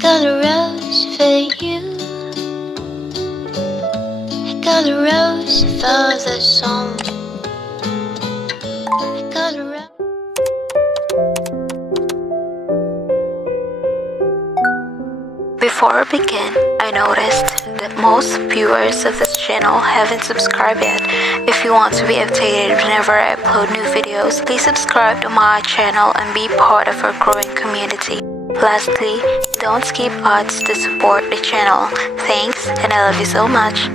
got a rose for you. I got a rose for the song. I got a rose. Before I begin, I noticed that most viewers of this channel haven't subscribed yet. If you want to be updated whenever I upload new videos, please subscribe to my channel and be part of our growing community. Lastly, don't skip ads to support the channel. Thanks, and I love you so much.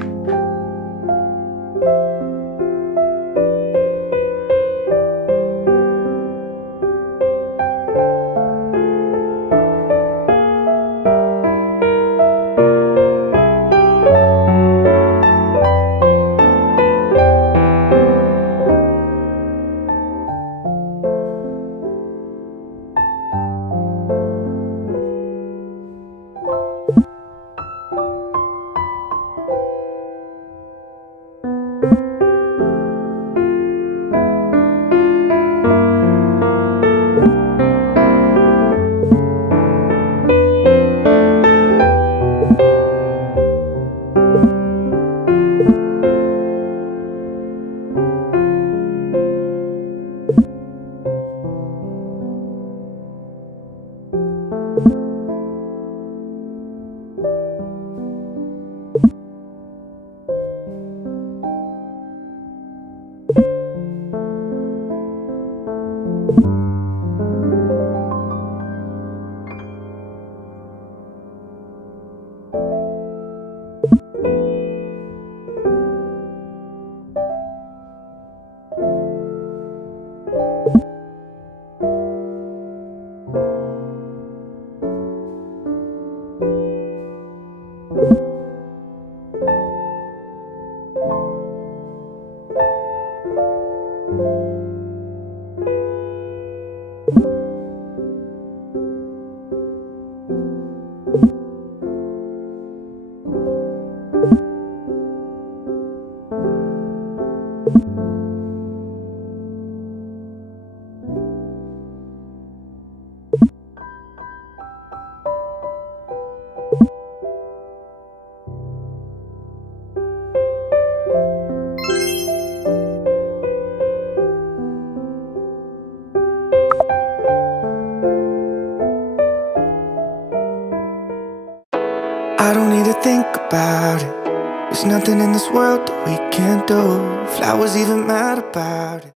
I don't need to think about it. There's nothing in this world that we can't do. Flowers even mad about it.